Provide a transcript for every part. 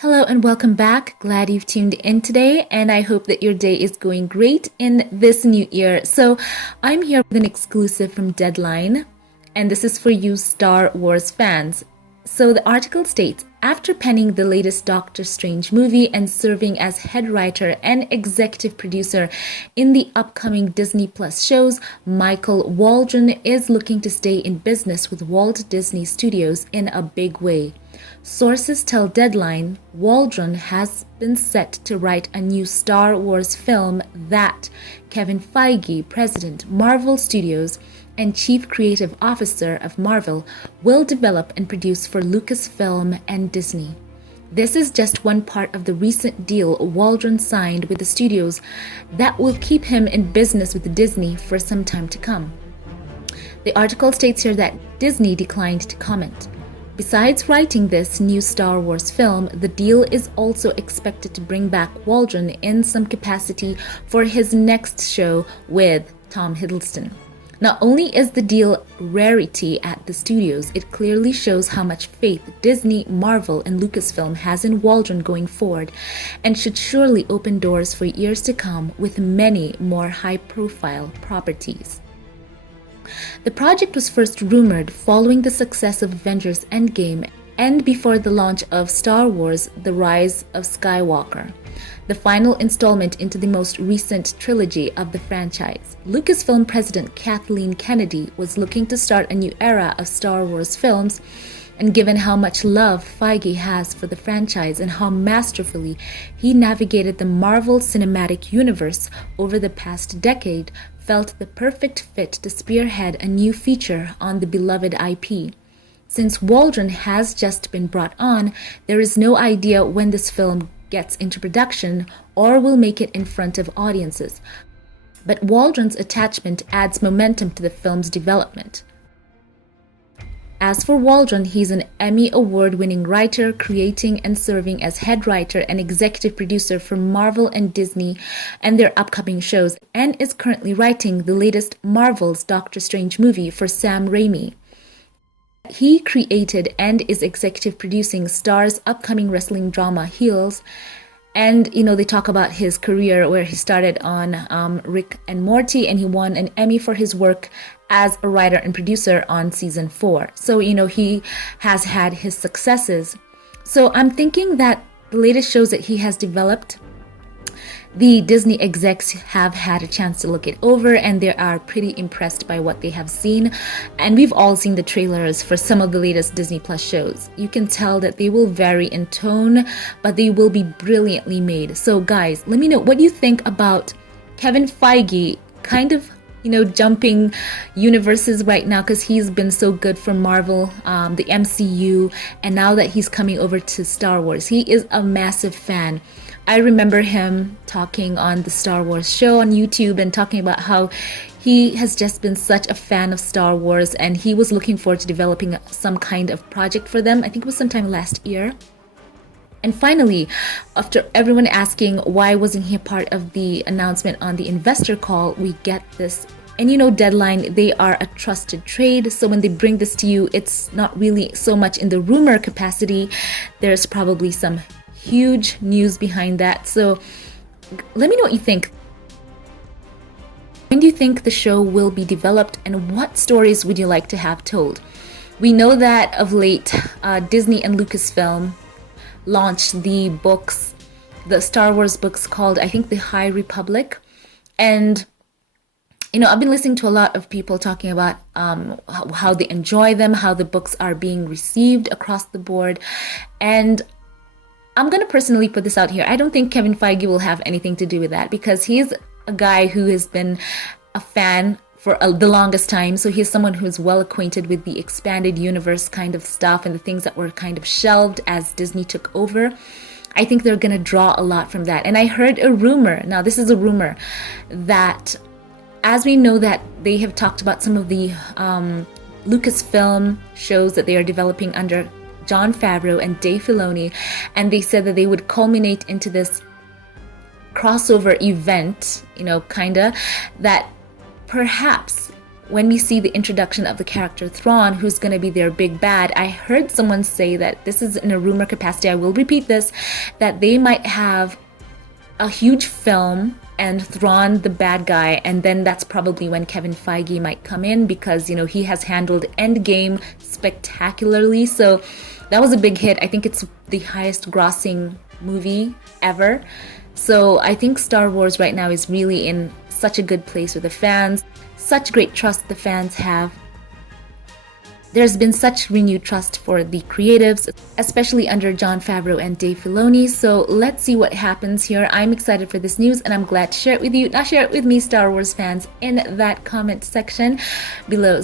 Hello and welcome back. Glad you've tuned in today, and I hope that your day is going great in this new year. So, I'm here with an exclusive from Deadline, and this is for you Star Wars fans. So, the article states, after penning the latest Doctor Strange movie and serving as head writer and executive producer in the upcoming Disney Plus shows, Michael Waldron is looking to stay in business with Walt Disney Studios in a big way. Sources tell Deadline Waldron has been set to write a new Star Wars film that Kevin Feige, president, Marvel Studios, and chief creative officer of Marvel, will develop and produce for Lucasfilm and Disney. This is just one part of the recent deal Waldron signed with the studios that will keep him in business with Disney for some time to come. The article states here that Disney declined to comment. Besides writing this new Star Wars film, the deal is also expected to bring back Waldron in some capacity for his next show with Tom Hiddleston. Not only is the deal rarity at the studios, it clearly shows how much faith Disney, Marvel, and Lucasfilm has in Waldron going forward, and should surely open doors for years to come with many more high-profile properties. The project was first rumored following the success of Avengers Endgame and before the launch of Star Wars: The Rise of Skywalker, the final installment into the most recent trilogy of the franchise. Lucasfilm president Kathleen Kennedy was looking to start a new era of Star Wars films, and given how much love Feige has for the franchise and how masterfully he navigated the Marvel Cinematic Universe over the past decade, felt the perfect fit to spearhead a new feature on the beloved IP. Since Waldron has just been brought on, there is no idea when this film gets into production or will make it in front of audiences. But Waldron's attachment adds momentum to the film's development. As for Waldron, he's an Emmy Award-winning writer, creating and serving as head writer and executive producer for Marvel and Disney and their upcoming shows, and is currently writing the latest Marvel's Doctor Strange movie for Sam Raimi. He created and is executive producing Star's upcoming wrestling drama Heels. And, they talk about his career where he started on Rick and Morty, and he won an Emmy for his work as a writer and producer on season 4. So, he has had his successes. So I'm thinking that the latest shows that he has developed, the Disney execs have had a chance to look it over, and they are pretty impressed by what they have seen. And we've all seen the trailers for some of the latest Disney Plus shows. You can tell that they will vary in tone, but they will be brilliantly made. So guys, let me know, what do you think about Kevin Feige kind of jumping universes right now, because he's been so good for Marvel, the MCU, and now that he's coming over to Star Wars, he is a massive fan. I remember him talking on the Star Wars show on YouTube and talking about how he has just been such a fan of Star Wars, and he was looking forward to developing some kind of project for them. I think it was sometime last year. And finally, after everyone asking why wasn't he a part of the announcement on the investor call, we get this. And Deadline, they are a trusted trade. So when they bring this to you, it's not really so much in the rumor capacity. There's probably some huge news behind that. So let me know what you think. When do you think the show will be developed, and what stories would you like to have told? We know that of late, Disney and Lucasfilm launched the books, the Star Wars books called, I think, The High Republic. And, I've been listening to a lot of people talking about how they enjoy them, how the books are being received across the board. And I'm going to personally put this out here. I don't think Kevin Feige will have anything to do with that, because he's a guy who has been a fan for the longest time. So he's someone who's well acquainted with the expanded universe kind of stuff and the things that were kind of shelved as Disney took over. I think they're going to draw a lot from that. And I heard a rumor, now this is a rumor, that as we know that they have talked about some of the Lucasfilm shows that they are developing under Jon Favreau and Dave Filoni, and they said that they would culminate into this crossover event, that perhaps when we see the introduction of the character Thrawn, who's going to be their big bad, I heard someone say that this is in a rumor capacity, I will repeat this, that they might have a huge film and Thrawn the bad guy, and then that's probably when Kevin Feige might come in, because he has handled Endgame spectacularly. So that was a big hit. I think it's the highest grossing movie ever. So I think Star Wars right now is really in such a good place with the fans. Such great trust the fans have. There's been such renewed trust for the creatives, especially under Jon Favreau and Dave Filoni. So let's see what happens here. I'm excited for this news and I'm glad to share it with you. Now share it with me, Star Wars fans, in that comment section below.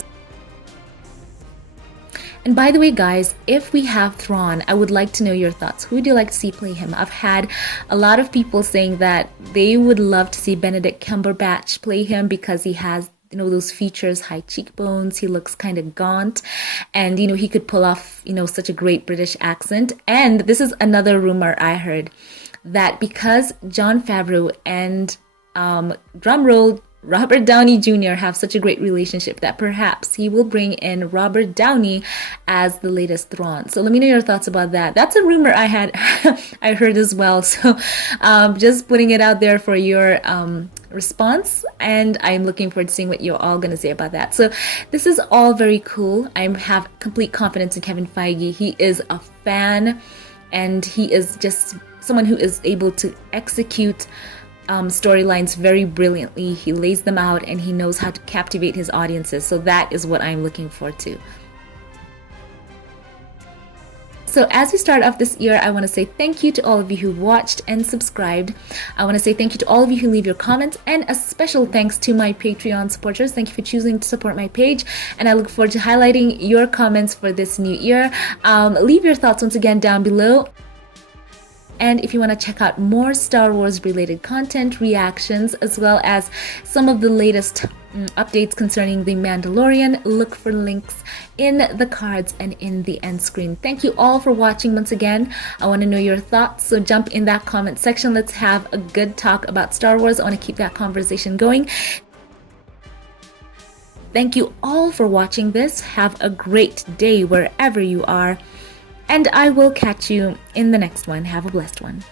And by the way, guys, if we have Thrawn, I would like to know your thoughts. Who would you like to see play him? I've had a lot of people saying that they would love to see Benedict Cumberbatch play him because he has those features, high cheekbones, he looks kind of gaunt, and he could pull off such a great British accent. And this is another rumor I heard, that because Jon Favreau and drumroll Robert Downey Jr. have such a great relationship, that perhaps he will bring in Robert Downey as the latest Thrawn. So let me know your thoughts about that. That's a rumor I heard as well. So just putting it out there for your response, and I'm looking forward to seeing what you're all going to say about that. So this is all very cool. I have complete confidence in Kevin Feige. He is a fan, and he is just someone who is able to execute storylines very brilliantly. He lays them out and he knows how to captivate his audiences. So that is what I'm looking forward to. So as we start off this year, I want to say thank you to all of you who watched and subscribed. I want to say thank you to all of you who leave your comments, and a special thanks to my Patreon supporters. Thank you for choosing to support my page, and I look forward to highlighting your comments for this new year. Leave your thoughts once again down below. And if you want to check out more Star Wars related content, reactions, as well as some of the latest updates concerning The Mandalorian, look for links in the cards and in the end screen. Thank you all for watching once again. I want to know your thoughts, so jump in that comment section. Let's have a good talk about Star Wars. I want to keep that conversation going. Thank you all for watching this. Have a great day wherever you are. And I will catch you in the next one. Have a blessed one.